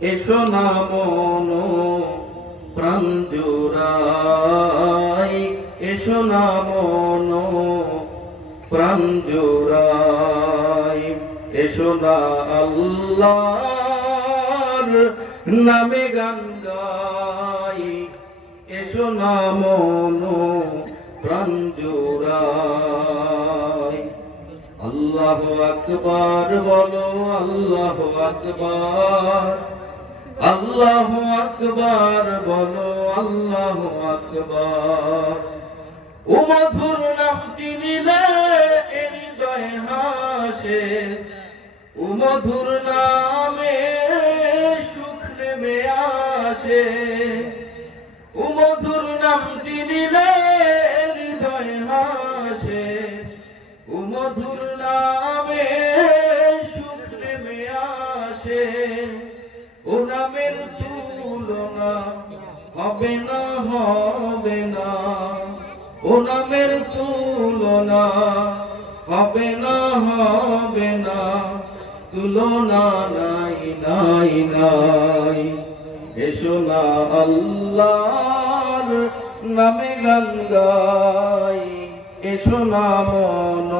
এসো না মন প্রাণ জোড়াই, এসো না মন প্রাণ জোড়াই, এসো না আল্লাহর নামে গান গাই, এসো না মন প্রাণ জোড়াই। আল্লাহু আকবার বলো, আল্লাহু আকবার, আল্লাহু আকবার বলো, আল্লাহু আকবার। ও মধুর নামটি নিলে হৃদয় হাসে, ও মধুর নামে সুখ নেমে আসে, ও মধুর নামটি নিলে হৃদয় হাসে, ও মধুর নামে সুখ নেমে আসে। ও নামের তুলনা হবে না, হবে না, ও নামের তুলনা হবে না, হবে না, তুলনা নাই নাই নাই। এসো না আল্লাহর নামে গান গাই, এসো না মন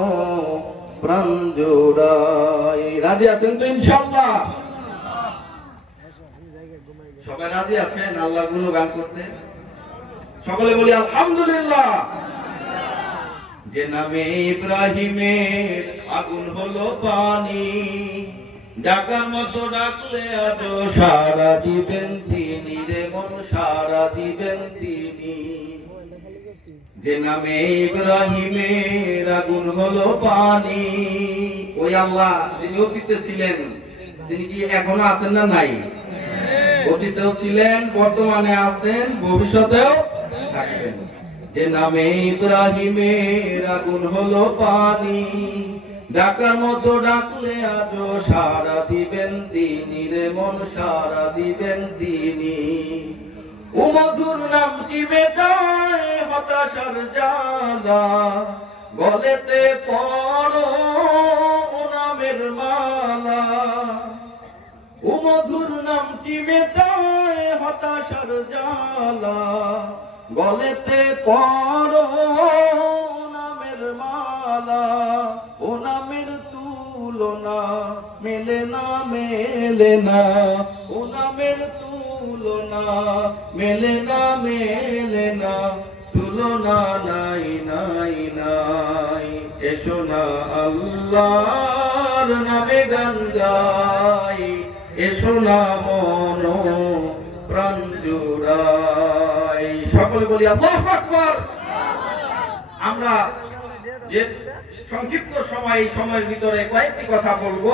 প্রাণ জোড়াই। রাজি আছেন তো ইনশাআল্লাহ? সবাই রাজি আছেন আল্লাহর গুণগান করতে? সকলে বলি আলহামদুলিল্লাহ। যে নামে ইব্রাহিমের আগুন হলো পানি, ডাকার মতো ডাকলে আজ সারা দিবেন তিনি রে মন, সারা দিবেন তিনি। যে নামে ইব্রাহিমের আগুন হলো পানি, ওই আল্লাহ যিনি অতীতে ছিলেন তিনি কি এখনো আছেন না নাই? অতীতেও ছিলেন, বর্তমানে আছেন, ভবিষ্যতেও থাকবেন। যে নামে ইব্রাহিমের আগুন হলো পানি, ডাকার মতো ডাকলে আজ সারা দিবেন তিনি রে মন, সারা দিবেন তিনি। ও মধুর নামটি মেটায় হতাশার জ্বালা, গলেতে পড়ো ও নামের মালা। ও মধুর নামটি মেটায় হতাশার জ্বালা, গলেতে পড়ো নামের মালা। ও নামের তুলনা মেলে না, মেলে না, ও নামের তুলনা মেলে না, মেলে না, তুলনা নাই নাই নাই। এসো না আল্লাহর নামে গান গাই, এসো না মন প্রাণ জোড়াই। সকলে বলি আল্লাহু আকবার। আমরা যে সংক্ষিপ্ত সময়, এই সময়ের ভিতরে কয়েকটি কথা বলবো।